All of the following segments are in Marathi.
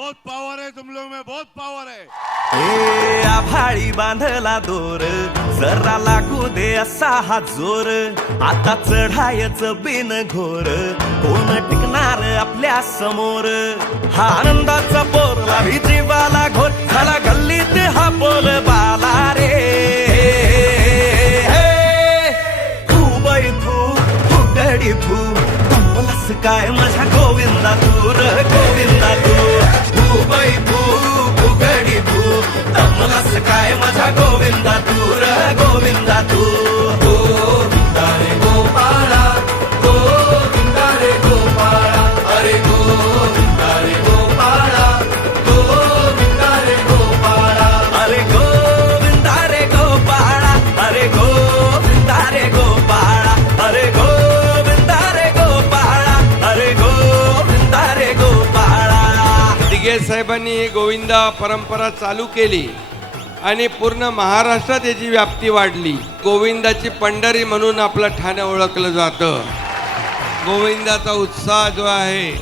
बहुत पावर है तुम लोग में बहुत पावर है। ए आभाळी बांधला दोर जरा लागू दे असा हा जोर. आता चढायच बिन घोर कोण टिकणार आपल्यासमोर? हा आनंदाचा पोरला भी जीवाला घोर झाला गल्लीत हा बोल काय माझ्या गोविंदा तू र गोविंदा तू. तू दिगे साहेबांनी ही गोविंदा परंपरा चालू केली आणि पूर्ण महाराष्ट्रात याची व्याप्ती वाढली. गोविंदाची पंढरी म्हणून आपलं ठाणे ओळखलं जातं. गोविंदाचा उत्साह जो आहे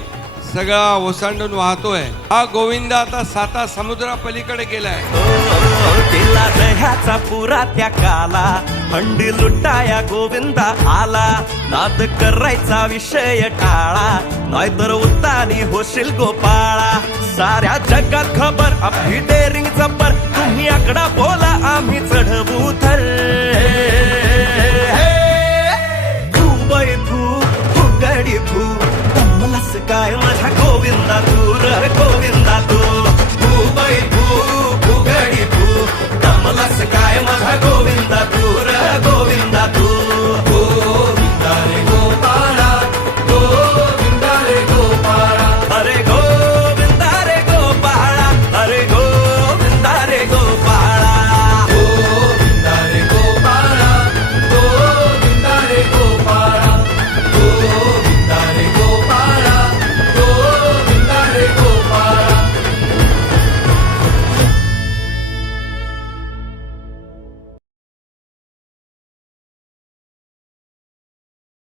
सगळा ओसांडून वाहतोय. हा गोविंद आता साता समुद्रापलीकडे गेलाय. हो, हो, हो, पुरा त्या काला. हंडी लुटाया गोविंदा आला. नाद करायचा विषय टाळा. नाहीतर उत्तानी होशील गोपाळा. साऱ्या जगात खबर आपली डेअरिंग जबर. तुम्ही आकडा बोला आम्ही चढवू थर. दुबई भू. उगडी भू काय माझ्या गोविंदा तू?